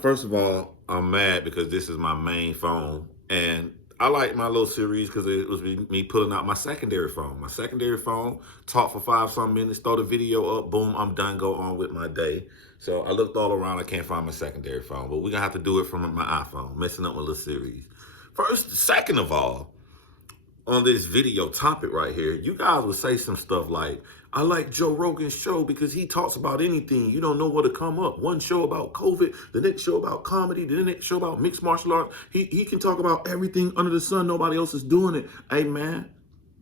First of all, I'm mad because this is my main phone, and I like my little series because it was me pulling out my secondary phone. My secondary phone, talk for 5 some minutes, throw the video up, boom, I'm done, go on with my day. So I looked all around, I can't find my secondary phone, but we're gonna have to do it from my iPhone, messing up my little series. Second of all, on this video topic right here, you guys would say some stuff like, I like Joe Rogan's show because he talks about anything. You don't know what to come up. One show about COVID, the next show about comedy, the next show about mixed martial arts. He can talk about everything under the sun. Nobody else is doing it. Hey, man,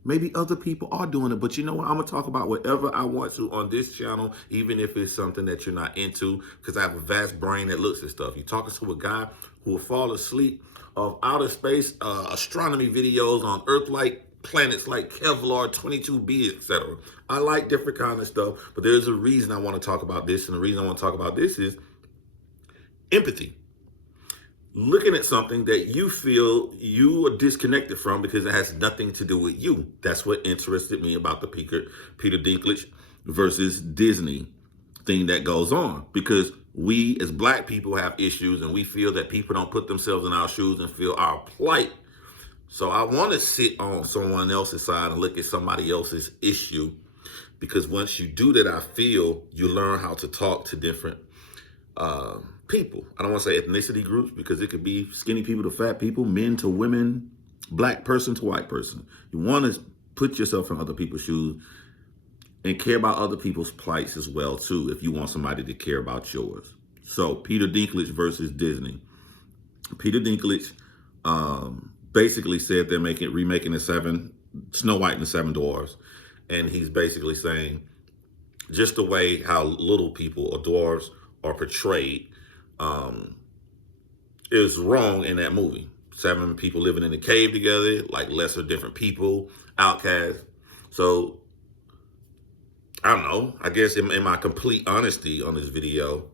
maybe other people are doing it, but you know what? I'm going to talk about whatever I want to on this channel, even if it's something that you're not into, because I have a vast brain that looks at stuff. You're talking to a guy who will fall asleep of outer space astronomy videos on Earth-like planets like Kevlar, 22b, etc. I like different kind of stuff, but there's a reason I want to talk about this, and the reason I want to talk about this is empathy. Looking at something that you feel you are disconnected from because it has nothing to do with you. That's what interested me about the Peter Dinklage versus Disney thing that goes on, because we as Black people have issues and we feel that people don't put themselves in our shoes and feel our plight. So I want to sit on someone else's side and look at somebody else's issue, because once you do that, I feel you learn how to talk to different people. I don't want to say ethnicity groups, because it could be skinny people to fat people, men to women, Black person to white person. You want to put yourself in other people's shoes and care about other people's plights as well, too, if you want somebody to care about yours. So Peter Dinklage versus Disney. Peter Dinklage basically said they're remaking Snow White and the Seven Dwarfs. And he's basically saying just the way how little people or dwarves are portrayed is wrong in that movie. 7 people living in a cave together, like lesser different people, outcasts. So I don't know, I guess in my complete honesty on this video,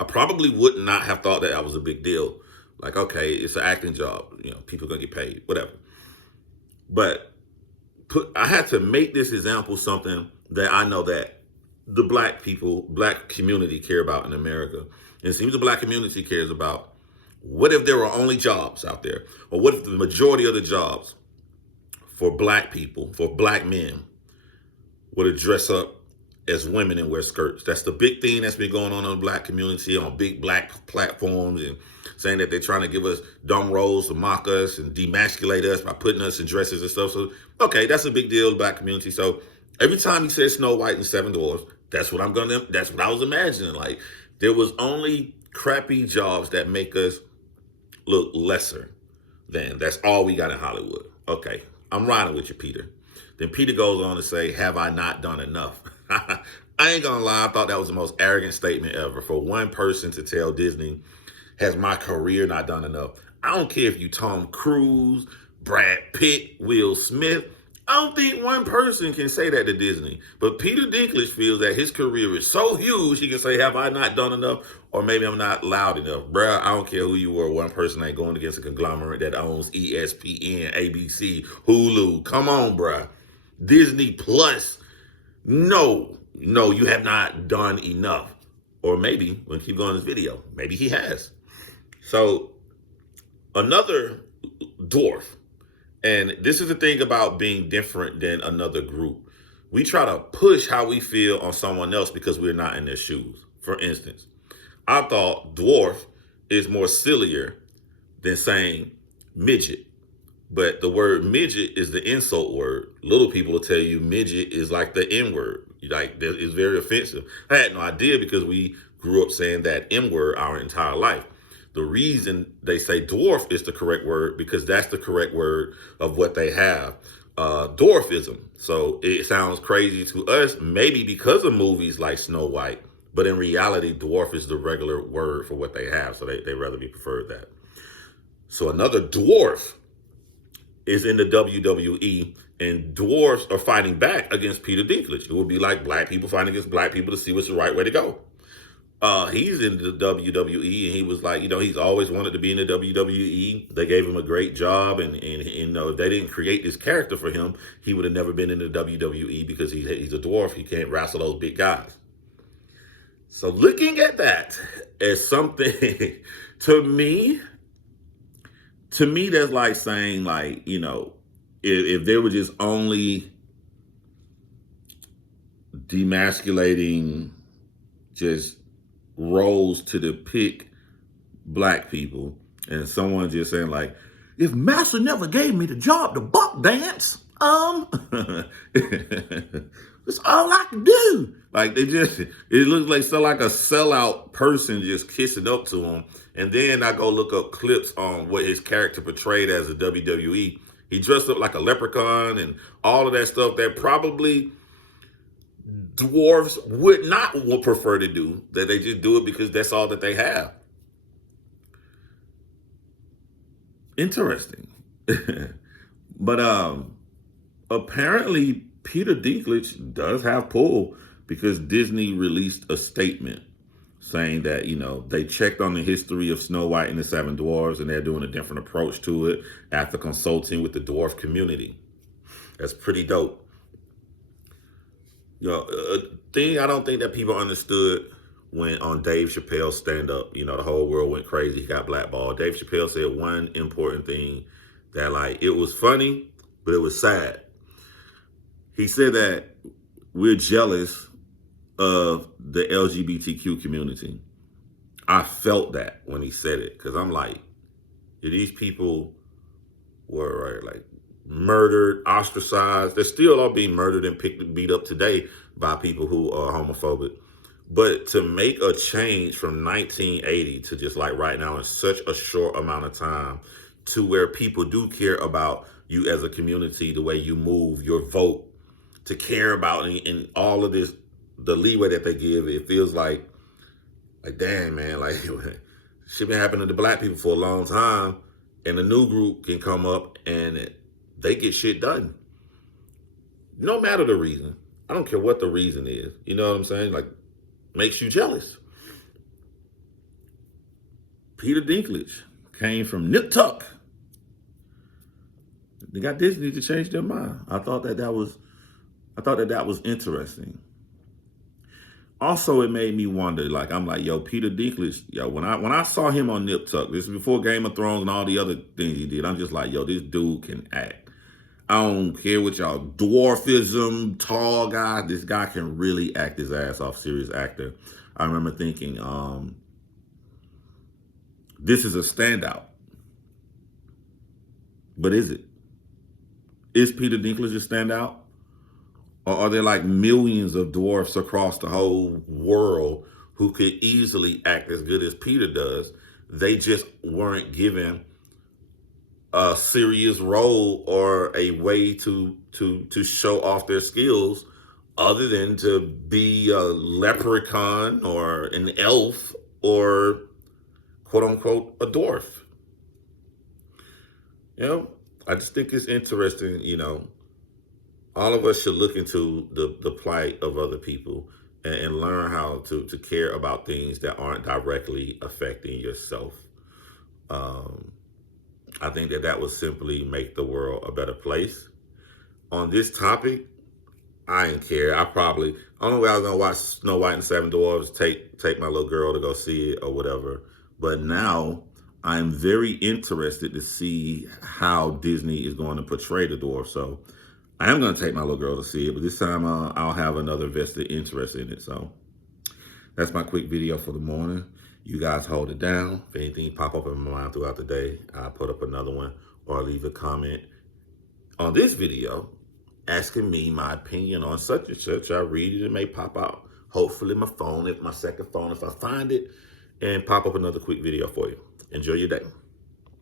I probably would not have thought that was a big deal. Like, okay, it's an acting job, you know, people gonna get paid, whatever. But I had to make this example something that I know that the Black community care about in America. And it seems the Black community cares about, what if there were only jobs out there? Or what if the majority of the jobs for Black people, for Black men, were to dress up as women and wear skirts? That's the big thing that's been going on in the Black community, on big Black platforms, and saying that they're trying to give us dumb roles to mock us and demasculate us by putting us in dresses and stuff. So, okay, that's a big deal in the Black community. So every time he says Snow White and Seven Dwarfs, that's what I was imagining. Like, there was only crappy jobs that make us look lesser than. That's all we got in Hollywood. Okay, I'm riding with you, Peter. Then Peter goes on to say, have I not done enough? I ain't gonna lie, I thought that was the most arrogant statement ever for one person to tell Disney, has my career not done enough? I don't care if you Tom Cruise, Brad Pitt, Will Smith. I don't think one person can say that to Disney. But Peter Dinklage feels that his career is so huge, he can say, have I not done enough? Or maybe I'm not loud enough. Bruh, I don't care who you were. One person ain't going against a conglomerate that owns ESPN, ABC, Hulu. Come on, bruh. Disney Plus. No, you have not done enough. Or maybe, we'll keep going this video, maybe he has. So, another dwarf. And this is the thing about being different than another group. We try to push how we feel on someone else because we're not in their shoes. For instance, I thought dwarf is more sillier than saying midget. But the word midget is the insult word. Little people will tell you midget is like the N word. Like, it's very offensive. I had no idea because we grew up saying that N word our entire life. The reason they say dwarf is the correct word because that's the correct word of what they have. Dwarfism. So it sounds crazy to us, maybe because of movies like Snow White, but in reality, dwarf is the regular word for what they have. So they rather be preferred that. So another dwarf is in the WWE, and dwarves are fighting back against Peter Dinklage. It would be like Black people fighting against Black people to see what's the right way to go. He's in the WWE, and he was like, he's always wanted to be in the WWE. They gave him a great job, and if they didn't create this character for him, he would have never been in the WWE because he's a dwarf. He can't wrestle those big guys. So looking at that, as something to me, that's like saying, like, if they were just only demasculating just roles to depict black people, and someone just saying, like, if Massa never gave me the job to buck dance, that's all I can do. Like, it looks like like a sellout person just kissing up to him. And then I go look up clips on what his character portrayed as a WWE. He dressed up like a leprechaun and all of that stuff that probably dwarves would prefer to do. That they just do it because that's all that they have. Interesting. But apparently Peter Dinklage does have pull, because Disney released a statement saying that, they checked on the history of Snow White and the Seven Dwarfs, and they're doing a different approach to it after consulting with the dwarf community. That's pretty dope. A thing I don't think that people understood when on Dave Chappelle's stand-up, the whole world went crazy. He got blackballed. Dave Chappelle said one important thing, that, like, it was funny, but it was sad. He said that we're jealous of the LGBTQ community. I felt that when he said it, because I'm like, these people were like murdered, ostracized. They're still all being murdered and beat up today by people who are homophobic. But to make a change from 1980 to just like right now in such a short amount of time, to where people do care about you as a community, the way you move, your vote, to care about and all of this, the leeway that they give, it feels like damn, man, like shit been happening to black people for a long time, and a new group can come up and they get shit done. No matter the reason. I don't care what the reason is. You know what I'm saying? Like, makes you jealous. Peter Dinklage came from Nip Tuck. They got Disney to change their mind. I thought that was interesting. Also, it made me wonder, like, I'm like, yo, Peter Dinklage, yo, when I saw him on Nip Tuck, this is before Game of Thrones and all the other things he did, I'm just like, yo, this dude can act. I don't care what y'all dwarfism, tall guy, this guy can really act his ass off, serious actor. I remember thinking, this is a standout. But is it? Is Peter Dinklage a standout? Or are there like millions of dwarfs across the whole world who could easily act as good as Peter does? They just weren't given a serious role or a way to show off their skills, other than to be a leprechaun or an elf or quote unquote a dwarf. I just think it's interesting, all of us should look into the plight of other people and learn how to care about things that aren't directly affecting yourself. I think that would simply make the world a better place. On this topic, I didn't care. Only way I was gonna watch Snow White and the Seven Dwarfs, take my little girl to go see it or whatever. But now I'm very interested to see how Disney is going to portray the dwarf. So I am going to take my little girl to see it, but this time I'll have another vested interest in it. So that's my quick video for the morning. You guys hold it down. If anything pop up in my mind throughout the day, I'll put up another one or leave a comment on this video asking me my opinion on such and such. I read it, it may pop out. Hopefully my second phone, if I find it, and pop up another quick video for you. Enjoy your day.